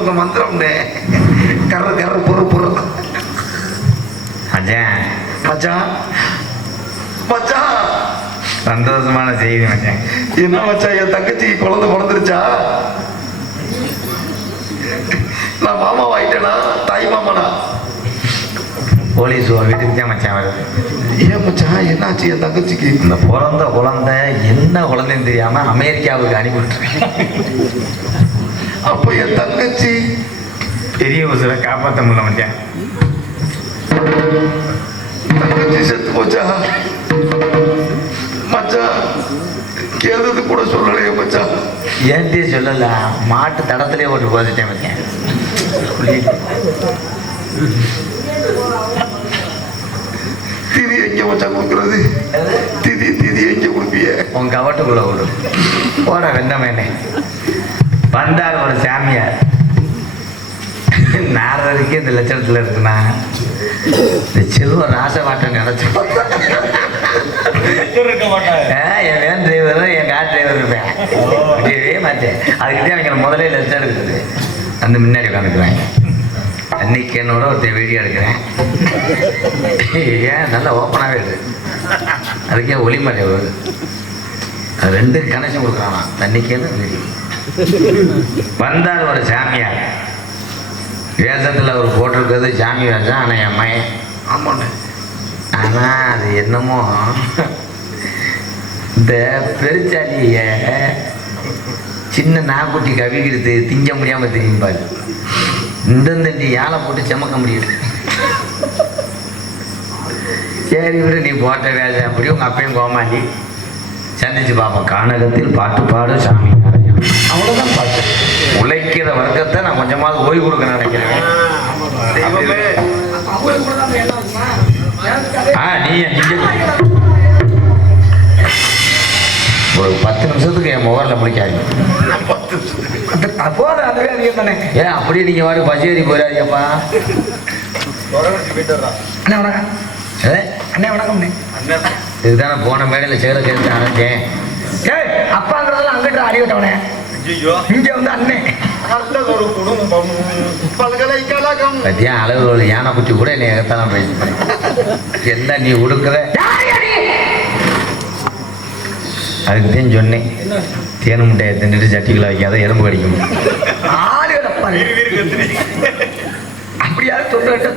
உங்க மந்திரம்னே. கர்ற கர்ற பொறு பொறு. மச்சான் மச்சான் மச்சான் சந்தோஷமான செய்தி மச்சான். என்ன மச்சான், என் தங்கச்சிக்கு குழந்தை பிறந்துருச்சா? நான் மாமா ஆயிட்டேனா தாய் மாமானா? போலீஸ் வீட்டுக்கு தான் மச்சான் வருது. ஏன் மச்சான் என்னாச்சு என் தங்கச்சிக்கு? இந்த பிறந்த குழந்தை என்ன குழந்தைன்னு தெரியாம அமெரிக்காவுக்கு அனுப்பிவிட்டுருக்கேன். அப்ப என் தங்கச்சி பெரிய உசுரை காப்பாற்ற முடியல மச்சான். தங்கச்சி செத்து போச்சா? மச்சான் கேட்டது கூட சொல்லலையே மச்சான். ஏன்ட்டே சொல்லல, மாட்டு தடத்திலே ஓட்டு போச்சுட்டேன் மச்சான். திதி எங்க மச்சான் கொடுக்குறது? திதி திதி எங்க கொடுப்பிய? உன் கவட்டுக்குள்ள விடு போட வெந்தமேனே. வந்தார் ஒரு சாமியார். நாரதருக்கு இந்த லட்சணத்துல இருக்குன்னா இந்த செல்வம் ராசவாட்டம் நினைச்சோம். என் வேன் டிரைவரும் என் கார் டிரைவர் இருப்பேன். அப்படியே மாட்டேன். அதுக்கிட்டே அவங்க முதலே லட்சம் இருக்குது. அந்த முன்னாடி உட்காந்துக்குறாங்க. அன்னைக்கு என்னோட ஒருத்தர் வீடியோ எடுக்கிறேன். ஏன் நல்லா ஓப்பனாகவே இருக்கு. அதுக்கே ஒளிமறை வருது. அது ரெண்டு கனெக்ஷன் கொடுக்குறானா தண்ணிக்கேன்னு வீடியோ. வந்தார் ஒரு சாமியார். வேஷத்தில் அவர் போட்டிருக்கிறது சாமி வேஷம். ஆனால் என் மையன் ஆமாண்ணே. ஆனால் அது என்னமோ இந்த பெருச்சாலிய சின்ன நாக்குட்டி கவிக்கிறது திங்க முடியாமல் திரும்பிப்பாரு. இந்தந்தி யாழை போட்டு செமக்க முடியுது. சரி விடு, நீ போட்ட வேலை அப்படி. உங்கள் அப்பையும் கோமாளி சந்திச்சு பார்ப்போம். கானகத்தில் பாட்டு பாடு சாமி அவ்வளோதான் பாட்டு. உழைக்கிற வர்க்கத்தை நான் கொஞ்சமாவது ஓய்வு கொடுக்க நினைக்கிறேன். நீ ஒரு 10 நிமிஷத்துக்கு என் மொபைலில் முடிக்காது. ஏன் அப்படியே நீங்கள் வாடி பச்சேரி போயிடாதீங்கப்பா. இதுதானே போன மேடையில் சேர கேட்டு அணைச்சேன். அப்பாங்கிறதெல்லாம் அங்கிட்ட அடிவிட்டவனே. இங்க வந்து அண்ணன் ஒரு குடும்பம் பல்கலைக்கழகம் பத்தியா அளவு யானை குட்டி கூட என்னை எகத்தான் பேசுறேன். என்ன நீ உடுக்குற? அதுக்குதான் சொன்னேன், தேனு முட்டையை தின்னுட்டு சட்டிகளை வைக்காத எறும்பு கடிக்கும். அப்படியாவது தொண்டு வருது.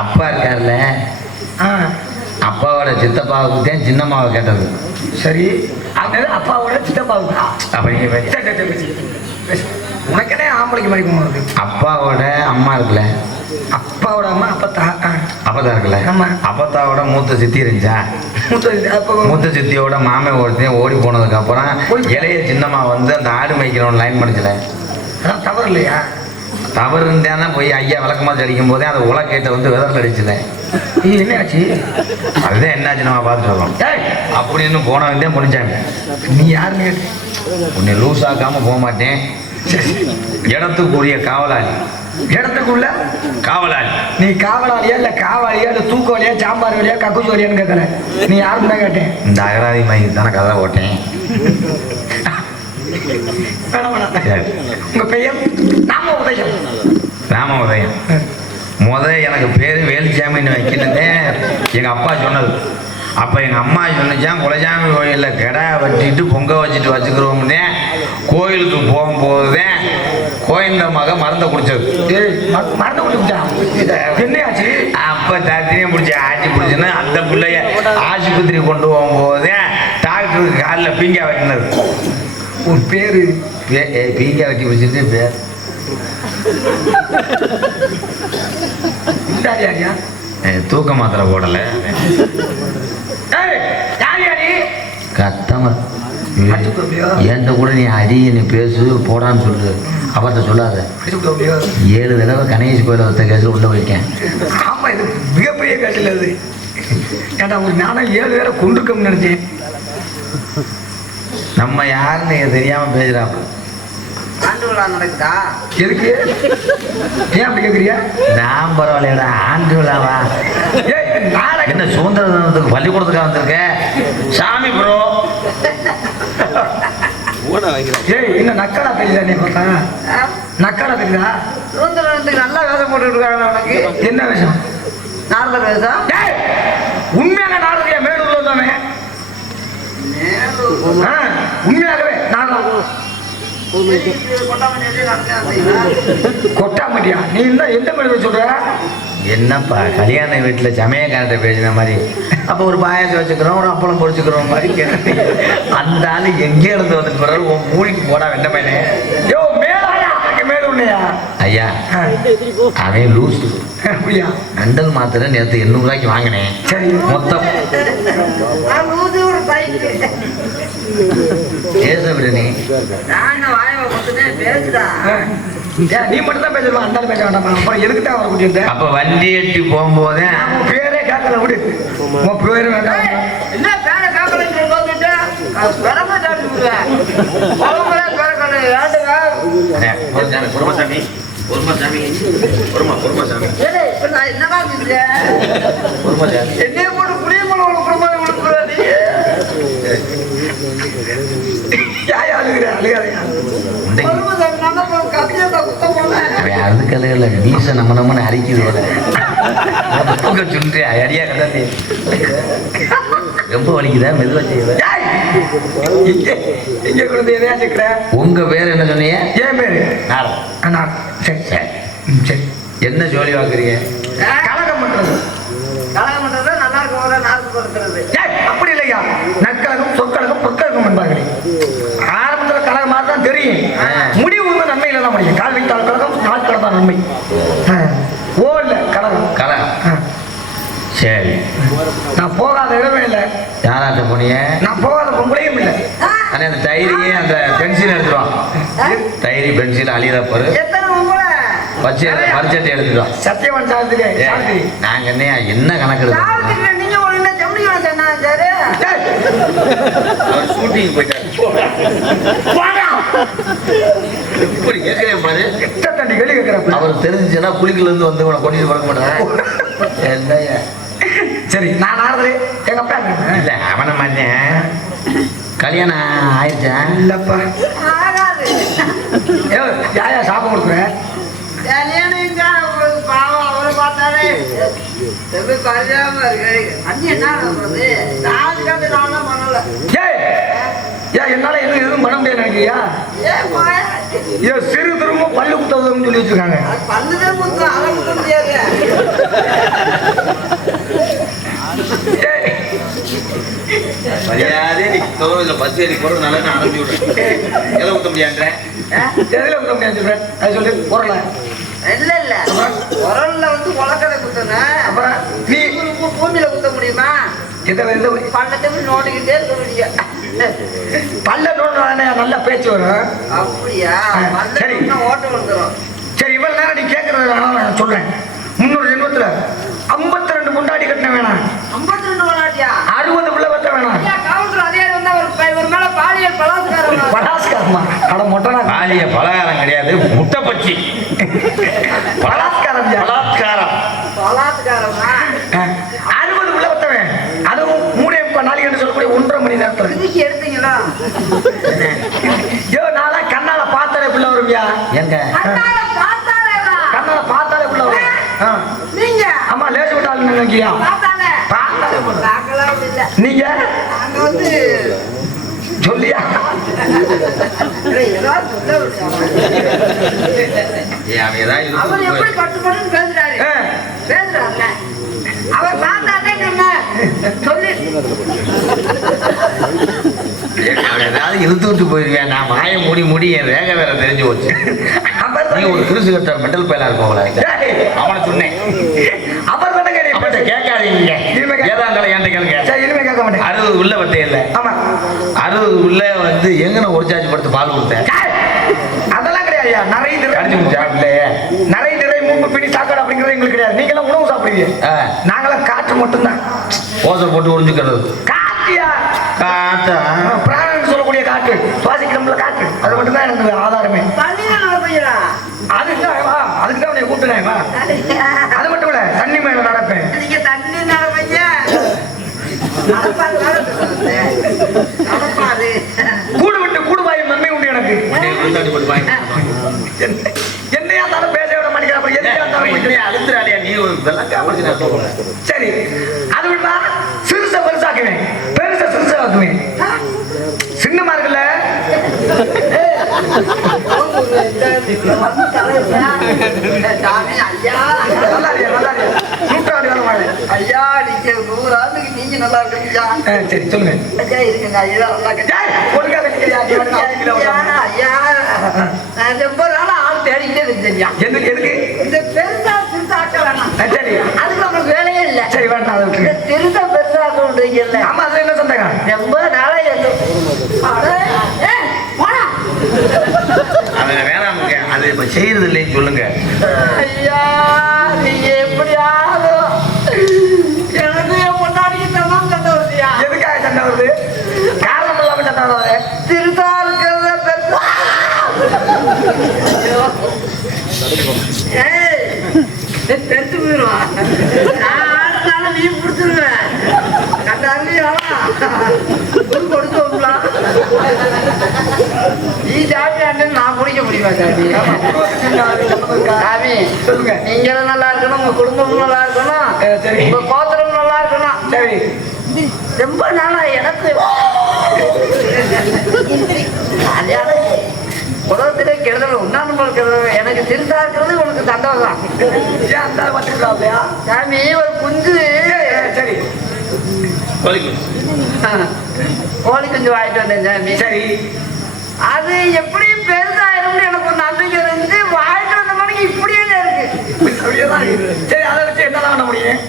அப்பா இருக்கார்ல, அப்பாவோட சித்தப்பாவுக்கு தான் சின்னம்மாவை கேட்டது. சரி, அது அப்பாவோட சித்தப்பாவுக்கு. உனக்கே ஆம்பளைக்கு மாதிரி போனது. அப்பாவோட அம்மா இருக்குல்ல, அப்பாவோட அம்மா அப்பத்தா அப்பதான் இருக்குல்ல. அப்பத்தாவோட மூத்த சித்தி இருந்துச்சா? மூத்த சித்தியோட மாமே ஒருத்தையும் ஓடி போனதுக்கு அப்புறம் இளைய சின்னம்மா வந்து அந்த ஆடு மேய்க்கிறவன் லைன் பண்ணிச்சல. தவறு இல்லையா? தவறு இருந்தானே போய் ஐயா விளக்கமாச்சு அடிக்கும் போதே அந்த உலக்கேட்ட வந்து விதல் அடிச்சுல. என்ன ஆச்சு? அதுதான் என்னாச்சு நம்ம பார்த்து சொல்லலாம் அப்படின்னு போனவன் முடிஞ்சாங்க. நீ யாருன்னு உன்னை லூஸ் ஆக்காம போக மாட்டேன். இடத்துக்குரிய காவலாளி. இடத்துக்குள்ள காவலாளி. நீ காவலாளியா இல்ல காவாலியா இல்ல தூக்கு வழியா சாம்பார் வழியா கக்கூஸ் வழியான்னு கேட்கல. நீ யாருன்னு தான் கேட்டேன். இந்த அகராதி மைக்கு தானே கதை ஓட்டேன். உங்க பெயர்? ராம உதயம். ராம உதயம். எனக்கு பேரு வேலுச்சாமின்னு வைக்கணுன்னே எங்க அப்பா சொன்னது. அப்போ எங்கள் அம்மா சொன்னிச்சான், குலசாமி கோயிலில் கிடா வெட்டிட்டு பொங்க வச்சுட்டு வச்சுக்கிறோம்னே. கோயிலுக்கு போகும்போதுதான் கோயந்த மக மருந்தை குடிச்சது. மருந்து குடிச்சா என்னையாச்சு? அப்போ தத்திரியம் பிடிச்சி ஆட்சி பிடிச்சுன்னு அந்த பிள்ளைய ஆஸ்பத்திரி கொண்டு போகும்போதே டாக்டருக்கு காலில் பீங்கா வைக்கினது. ஒரு பேரு பீங்கா வெட்டி பிடிச்சிட்டு பேர் தூக்க மாத்திரை போடலை. கத்தம என்கிட்ட கூட நீ அடி நீ பேசு போடான்னு சொல்லு. அவர்கிட்ட சொல்லாத. 7 தடவை கணேஷ் கோயில ஒருத்த கேஸில் உள்ள வைக்கேன். ஆமா, இது மிகப்பெரிய கேஸில் அது. ஏன்னா ஒரு நானும் 7 பேரை கொண்டிருக்கோம்னு நினைச்சேன். நம்ம யாருன்னு தெரியாம பேசுறாங்க. ஆண்டு விழா நடக்குதா? எதுக்கு? ஏன் அப்படி கேட்குறியா? நான் பரவாயில்லடா, ஆண்டு விழாவா? என்ன சுதந்திர தினத்துக்கு பள்ளிக்கூடத்துக்காக வந்திருக்கேன் சாமி ப்ரோ. ஏய் என்ன நக்கடா தெரியுதா நீ பார்த்தா நக்கடா தெரியுதா நல்லா வேஷம் போட்டுட்டு இருக்காங்க உனக்கு என்ன விஷயம் நாரத வேஷம் உண்மையாக நாரதியா மேலூர்ல வந்தோமே உண்மையாகவே நான் கொட்டாமட்டியா நீ என்ன எந்த மாதிரி சொல்ற என்னப்பா கல்யாண வீட்டில் சமயக்காரத்தை பேசின மாதிரி அப்போ ஒரு பாயாசம் வச்சுக்கிறோம் ஒரு அப்பளம் பொரிச்சுக்கிறோம் மாதிரி கேட்டு அந்த ஆள் எங்கே இருந்து வந்து பிறகு உன் மூடிக்கு போடா வெண்ட பையனே யோ மேலாயா மேலூர்லையா ஐயா அவன் லூஸ் அப்படியா மெண்டல் மாத்திரை நேற்று 800 ரூபாய்க்கு வாங்கினேன் சரி மொத்தம் ஒரு பைக்கு பேச விடு நீ நான் வாய மட்டும்தான் பேசுதா நீ மட்டும் தான் பேசலாம் அந்த பேச வேண்டாமா அப்புறம் எதுக்கு தான் அவரை கூட்டிட்டு அப்போ வண்டி எட்டி போகும்போதே உன் பேரே கேட்கல விடு உன் பேரு வேண்டாம் என்ன பேர காக்கலன்னு சொல்லிட்டு விடமா சாப்பிட்டு விடுவேன் குடும்பசாமி குடும்பசாமி குடும்பசாமி என்னவா குடும்பசாமி என்னைய போட்டு புளியமலை குடும்பம் கொடுக்குறாரு அதுக்கல்ல வீச நம்மன்னு அரிக்குது சொல்றியா அடியா கதை ரொம்ப வலிக்குதா மெதுவா செய்யுது உங்க பேர் என்ன சொன்னீங்க ஏன் பேரு சரி சரி சரி என்ன ஜோலி வாங்குறீங்க கலகம் பண்றது கலகம் பண்றது நல்லா இருக்கும் நாக்கு கொடுக்கிறது அப்படி இல்லையா நற்கழகம் சொற்கழகம் பொற்கழகம் என்பார்கள் ஆரம்பத்தில் கழகம் மாதிரி தான் தெரியும் முடிவு வந்து நன்மையில தான் முடியும் கால் வைத்தால் கழகம் நாட்கள் தான் நன்மை ஓ இல்ல கழகம் கலகம் சரி நான் போகாத இடமே இல்லை யாராட்ட போனீங்க நான் போகாத பொம்பளையும் இல்லை ஆனால் அந்த டைரியே அந்த பென்சில் எடுத்துருவான் டைரி பென்சில் அழியறப்பாரு எத்தனை உங்களை வச்சு பரிச்சட்டை எழுதிடுவான் சத்தியவன் சாவித்திரி நாங்க என்ன கணக்கு சாவித்திரி நீங்க ஒழுங்கா ஜவுளி வேலை சொன்னாரு அவர் ஷூட்டிங் போயிட்டாரு இப்படி கேட்கிறேன் பாரு தண்டி வெளியே கேட்கிறப்ப அவர் தெரிஞ்சுச்சுன்னா குளிக்கல இருந்து வந்து உன கொட்டிட்டு பறக்க மாட்டேன் என்னையா சரி நான் ஆறுதலே எங்க அப்பா இல்ல அவனை மாட்டேன் கல்யாணம் ஆயிடுச்சா இல்லப்பா ஆகாது யாயா சாப்பிட கொடுக்குறேன் கல்யாணம் உங்களுக்கு பாவம் அவரை பார்த்தாலே எப்படி பரிதாபமா இருக்கு அண்ணி என்ன பண்றது நாளுக்காக நான் தான் பண்ணல ஏன் என்னால எதுவும் பண்ண முடியாது நினைக்கிறியா ஏன் சிறு திரும்ப பல்லு குத்ததுன்னு சொல்லி வச்சிருக்காங்க பல்லுதான் முத்தம் அதை முத்த முடியாது மரியாதை நீ தோறதுல பஸ் ஏறி போறது நல்லா நான் அனுப்பி விடுறேன் எதை ஊத்த முடியாதுன்றேன் எதுல குத்த முடியாது சொல்றேன் அது சொல்லி போறல இல்ல இல்ல உரல்ல வந்து உலக்கதை குத்தணும் அப்புறம் நீ பூமியில குத்த முடியுமா பள்ளத்தை நோண்டிக்கிட்டே இருக்க முடியும் பல்ல நோண்டானே நல்ல பேச்சு வரும் அப்படியா சரி ஓட்டம் வந்துடும் சரி இவ்வளவு நேரம் நீ கேட்கறது நான் சொல்றேன் 300 ஜென்மத்துல 52 முண்டாடி கட்டின வேணாம் 52 விளையாட்டியா 60 பிள்ளை வத்த வேணாம் கவுண்டர் அதே வந்து ஒரு மேல பாலியல் பலாத்காரம் பலாத்காரமா அட மொட்டனா பாலிய பலகாரம் கிடையாது முட்டை பச்சி பலாத்காரம் பலாத்காரம் பலாத்காரமா 60 பிள்ளை வத்தவன் அதுவும் 3 நாளைக்கு என்று சொல்லக்கூடிய 1.5 மணி நேரத்துல இன்னைக்கு எடுத்தீங்களா ஐயோ நாளா கண்ணால பார்த்தாலே பிள்ளை வருவியா எங்க கண்ணால பார்த்தாலே பிள்ளை வரும் நீங்க ஆமா லேசு விட்டாலும் நினைக்கியா பார்த்தாலே பார்க்கலாம் இல்ல நீங்க அங்க வந்து சொல்லியா அவர் எப்படி கட்டுப்பட்டு பேசுறாரு பேசுறாருல அவர் பார்த்தாலே நம்ம சொல்லி ஏதாவது இழுத்து விட்டு போயிருவேன் நான் மாய மூடி என் வேக வேற தெரிஞ்சு போச்சு நீ ஒரு கிருசு கட்ட மெட்டல் பயலா இருக்கோங்களா அவனை சொன்னேன் அவர் தானே அவன்கிட்ட கேட்காதீங்க ஏதா இருந்தாலும் என்கிட்ட கேளுங்க இனிமே கேட்க மாட்டேன் 60 உள்ள வட்டே இல்லை ஆமா 60 உள்ள வந்து எங்கன ஒரு சார்ஜ் படுத்து பால் கொடுத்தேன் அதெல்லாம் கிடையாது நிறைய கடிச்சு முடிச்சா இல்லையே நிறைய திரை மூக்கு பிடி சாக்காடு அப்படிங்கிறது எங்களுக்கு கிடையாது நீங்களாம் உணவு சாப்பிடுவீங்க நாங்களாம் காற்று மட்டும்தான் ஓசை போட்டு உறிஞ்சுக்கிறது காற்றியா காத்தா பிராணம் சொல்லக்கூடிய காற்று சுவாசிக்கிறோம்ல காற்று அது மட்டும்தான் எனக்கு ஆதாரமே அதுக்கு தான் உன்னை கூப்பிட்டுனேன் அது மட்டும் இல்ல தண்ணி மேல நடப்பேன் நீங்க தண்ணி நடப்பீங்க கூடு கூடு விட்டு கூடு வாயும் நன்மை சரி அது விட்டா சிறுச பெருசாக்குவேன், பெருச சிறுசாக்குவேன். சின்னமா இருக்குல்ல சாமி ஐயா நல்லா இல்லையா, நல்லா இல்லையா? நூற்றாண்டு காலம் வாழ. ஐயா நீங்க 100 ஆண்டுக்கு நீங்க நல்லா இருக்கீங்க. சரி சொல்லுங்க. ஐயா இருக்குங்க ஐயா நல்லா ஏய், ஒழுங்கா வைக்கிறியா? நீ வந்து ஆளு கீழே வராம. ஐயா நான் ரொம்ப நாளா ஆள் தேடிக்கிட்டே இருந்தேன். எதுக்கு எதுக்கு? இந்த பெருசா சிறுசாக்க வேணாம், சரி அதுக்கு நமக்கு வேலையே இல்லை. சரி வேண்டாம் அதை இந்த விட்டுருங்க. பெருசா பெருசாக்க விடுறீங்கல்ல, ஆமா அதுல என்ன சந்தேகம்? ரொம்ப நாளா அவன் வேணாமுங்க, அது இப்ப செய்யறது இல்லைன்னு சொல்லுங்க. ஐயா நீங்க எப்படியாவது எனக்கு என் முன்னாடி தான் சண்டை வருதியா? எதுக்காக சண்டை வருது? காரணம் இல்லாம சண்டை வராது. சிறுசா இருக்கிறத பெருசா. ஏய் பெருத்து போயிடுவான். நான் நீ பிடிச்சிருவேன் கண்டாருலாம் கொடுத்தோம்லாம். நீ சாமி நான் பிடிக்க முடியுமா சாமி? சாமி சொல்லுங்க. நீங்களும் நல்லா இருக்கணும், உங்க குடும்பமும் நல்லா இருக்கணும், சரி. உங்க கோத்திரம் நல்லா இருக்கணும். சரி ரொம்ப நாளா எனக்கு உலகத்திலே கெடுதல் உண்ணாமல் கெடுதல். எனக்கு சிறுசா இருக்கிறது உனக்கு சந்தோஷம். ஏன் அந்த வந்துருக்காப்லையா? சாமி ஒரு குஞ்சு சரி கோழி குஞ்சு வாங்கிட்டு வந்தேன் சாமி. சரி அது எப்படியும் பெருசாயிரும்னு எனக்கு ஒரு நம்பிக்கை இருந்துச்சு. வாங்கிட்டு வந்த மணிக்கு இப்படியே இருக்கு. அப்படியேதான் இருக்குது. சரி அதை வச்சு என்னதான் பண்ண முடியும்?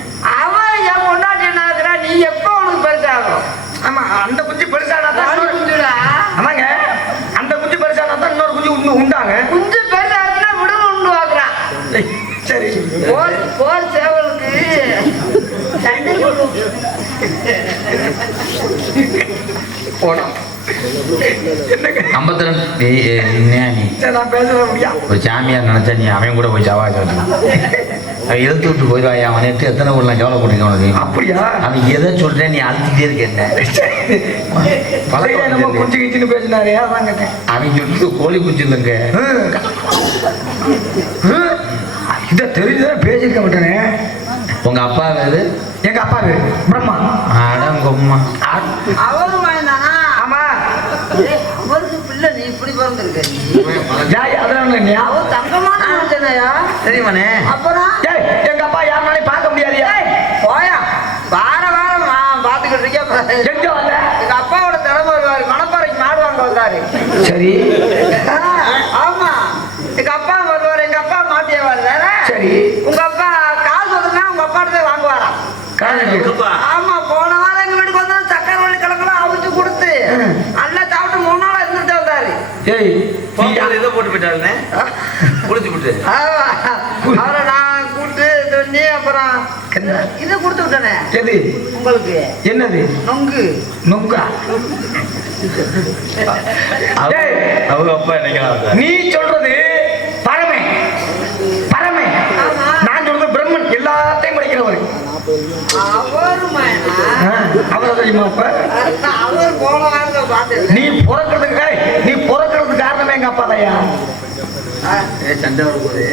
அவன் என் கொண்டாட்டி என்ன ஆகுறா, நீ எப்போ உனக்கு பெருசாகும்? ஆமா அந்த குஞ்சு பெருசானா தான் கோழி இன்னொரு- குஞ்சுடா. ஆமாங்க அந்த குஞ்சு பெருசானா தான் இன்னொரு குஞ்சு உண்டாங்க. குஞ்சு பெருசாகுதுன்னா விடுவு உண்டு வாக்குறான். ஏய், சரி போர் சேவலுக்கு சண்டைக்கு விடும். போனோம். என்னங்க 52 என்ன நீ சரி நான் பேச முடியாது. ஒரு சாமியார் நினைச்சா நீ அவன் கூட போய் சவாய் சொல்லலாம். அவன் எழுத்து விட்டு போயிடுவான். அவன் நேற்று எத்தனை ஊர்லாம் கேவலப்பட்டிருக்கான் உனக்கு. அப்படியா? அவன் எதை சொல்றேன் நீ அழுத்திட்டே இருக்க என்ன சரி, நம்ம குஞ்சு கிச்சுன்னு பேசினாரே அதான் கேட்டேன். அவன் சொல்லிட்டு கோழி குஞ்சு இல்லைங்க. இதை தெரிஞ்சுதான் பேசிருக்க மாட்டேனே. உங்க அப்பா வேறு எங்க அப்பா பேரு பிரம்மா. அடங்கம்மா. அவரு வாய்ந்தானா? ஆமா அவருக்கு பிள்ளை நீ இப்படி பிறந்திருக்க. ஜாய் அதெல்லாம் இல்லையா? அவர் தங்கமான மனுஷனையா? சரிமானே. அப்புறம் ஏய், எங்க அப்பா யாருனாலையும் பார்க்க முடியாதியா? போயா வார வாரம் பாத்துக்கிட்டு இருக்கேன். எங்க வந்த? எங்க அப்பாவோட திறமை வருவாரு, மணப்பாறைக்கு மாடு வாங்க வந்தாரு. சரி ஆமா எங்க அப்பா வருவாரு, எங்க அப்பா மாட்டியே வருவாரு. சரி உங்க அப்பா காசு வருதுன்னா உங்க அப்பாட்ட வாங்குவாராம். ஆமா போன வாரம் எங்க வீட்டுக்கு வந்தா சக்கரை வள்ளி கிழங்குலாம் அவிச்சு கொடுத்து நல்லா சாப்பிட்டு 3 நாளா இருந்துட்டு வந்தாரு. ஏய் இதை போட்டு போயிட்டாருன்னு குளிச்சு விட்டு ஆமா, அவரை நான் கூப்பிட்டு சொல்லி அப்புறம் இது கொடுத்து விட்டேனே எது உங்களுக்கு. என்னது? நொங்கு நொங்கா? ஏய், அவங்க அப்பா நினைக்கலாம். நீ சொல்றது பரமை பரமை, ஆமா. நான் சொல்றது பிரம்மன், எல்லாத்தையும் படிக்கிறவர். அவரு அவரை தெரியுமா? இப்ப அவர் போன வாரத்தை பார்த்தேன். நீ பிறக்கிறதுக்கு காரணமே எங்க அப்பா தாயா. சண்டை வரும்போது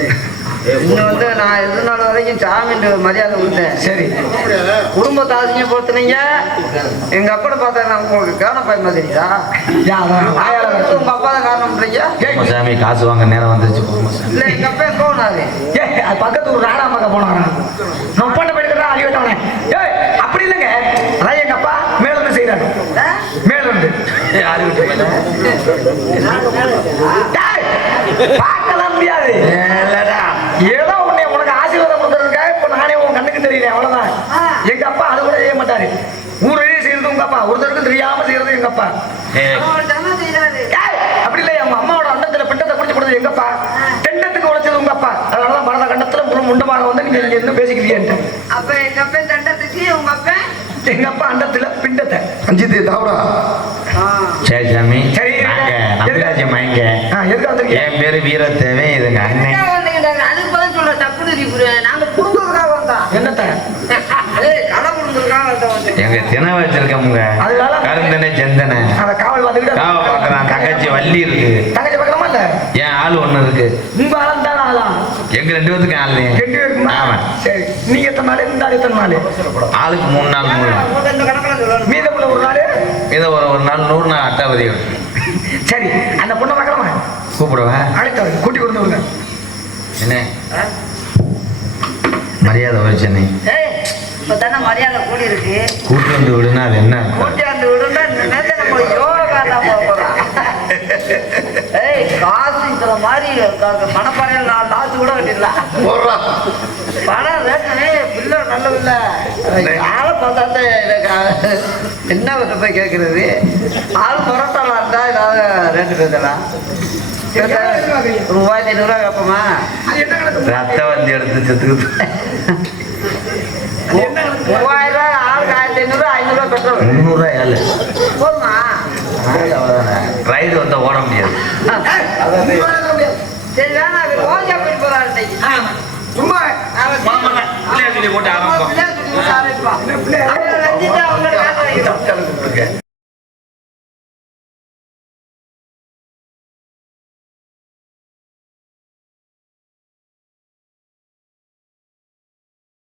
இன்னும் வந்து நான் எது நாள் வரைக்கும் சாமின்ற மரியாதை கொடுத்தேன். சரி குடும்பத்தை ஆசைப்படுத்தினீங்க. எங்க அப்பா பார்த்தா நான் உங்களுக்கு கவனப்பாய் மாதிரிதா? உங்க அப்பா தான் காரணம் பண்றீங்க. சாமி காசு வாங்க நேரம் வந்துருச்சு. இல்ல எங்க அப்பா எப்போ போனாரு? ஏய், அது பக்கத்து ஒரு ராணா பக்கம் போனாங்க. நான் பண்ண போயிட்டு அழிவிட்டவனே. ஏய் அப்படி இல்லைங்க, அதான் எங்க அப்பா மேலிருந்து செய்யறாரு. மேலிருந்து யாரு விட்டு பார்க்கலாம் முடியாது. ஏதோ உன்னை உனக்கு ஆசீர்வாதம் கொடுக்கறதுக்காக இப்ப நானே உன் கண்ணுக்கு தெரியல, அவ்வளவுதான். எங்க அப்பா அது கூட செய்ய மாட்டாரு. ஊரே செய்யறது உங்க அப்பா, ஒருத்தருக்கு தெரியாம செய்யறது எங்க அப்பா. அவர் தானே செய்யறாரு. அப்படி இல்லையா? அவங்க அம்மாவோட அண்டத்துல பிண்டத்தை குடிச்சு கொடுத்தது எங்க அப்பா, தெண்டத்துக்கு உழைச்சது உங்க அப்பா. அதனாலதான் பரத கண்டத்துல முண்டமாக வந்து நீங்க என்ன பேசிக்கிறீங்க? அப்ப எங்க அப்பா தண்டத்துக்கு உங்க அப்பா எங்க அப்பா அண்டத்துல பிண்டத்தை. அஞ்சித்து தாவடா. சரி சாமி. சரி, நம்பிராஜ்யம் வாங்க. எதுக்கு வந்திருக்கீங்க? என் பேரு வீரத்தேவே, இதுங்க அண்ணன். அதுக்கு பதில் சொல்ல தப்பு. நாங்க குடும்பத்துக்காக வந்தோம். என்னத்த? கடை குடும்பத்துக்காக வந்தோம். எங்க தினை வச்சிருக்கோமுங்க. அதனால கருந்தனை செந்தனை அந்த காவல் வந்துக்கிட்டு காவ பாக்குறான். தங்கச்சி வள்ளி இருக்கு. தங்கச்சி பக்கமா இல்ல என் ஆள் ஒண்ணு இருக்கு. உங்க ஆளும் தான் ஆளா? எங்க 2 பேத்துக்கு ஆள் இல்லையே. 2 பேருக்குமா? ஆமா. சரி, நீங்க எத்தனை நாள், இந்த ஆள் எத்தனை நாள்? ஆளுக்கு 3 நாள் 3 நாள். உங்களுக்கு இந்த கணக்குல சொல்லணும். மீதமுள்ள ஒரு நாள். இதை ஒரு நாள் 100 நாள் அட்டாவதி இருக்கு. சரி, அந்த பொண்ணை பார்க்கலாமா? கூப்பிடுவா அழைத்தவர் கூட்டி கொண்டு வருங்க. என்ன மரியாதை வச்சனே ஏய், இப்பதானே மரியாதை கூடி இருக்கு. கூட்டி வந்து விடுனா அது என்ன அர்த்தம்? கூட்டியாந்து விடுன்னா நினைச்ச நம்ம யோகா தான் போறோம். ஏய், காசு இந்த மாதிரி மனப்பாறையில் 4 லாச்சு கூட கட்டிடலாம். போடுறா பணம் ரேட்டு பிள்ளை நல்ல பிள்ளை. ஆளை பார்த்தாத்தே எனக்கு என்ன விட்டு போய் கேட்கறது. ஆள் புரட்டலாம் இருந்தா ஏதாவது ரேட்டு பேசலாம். ₹1500 கேட்போமா? அது என்ன கணக்கு? ரத்த வந்து எடுத்து செத்துக்குது. 3000 ஆளுக்கு 1500, ₹500 பெட்ரோல் 300 ஏழு போதுமா? ரைடு வந்தா ஓட முடியாது. சரி வேணா, அது ஓஜா போயிட்டு போறாரு. சும்மா பிள்ளையார் சொல்லி போட்டு ஆரம்பிப்போம். பிள்ளையார் சொல்லி போட்டு ஆரம்பிப்பான். பிள்ளை அவங்களை வச்சுட்டு அவங்களை வேலை வைக்கணும்.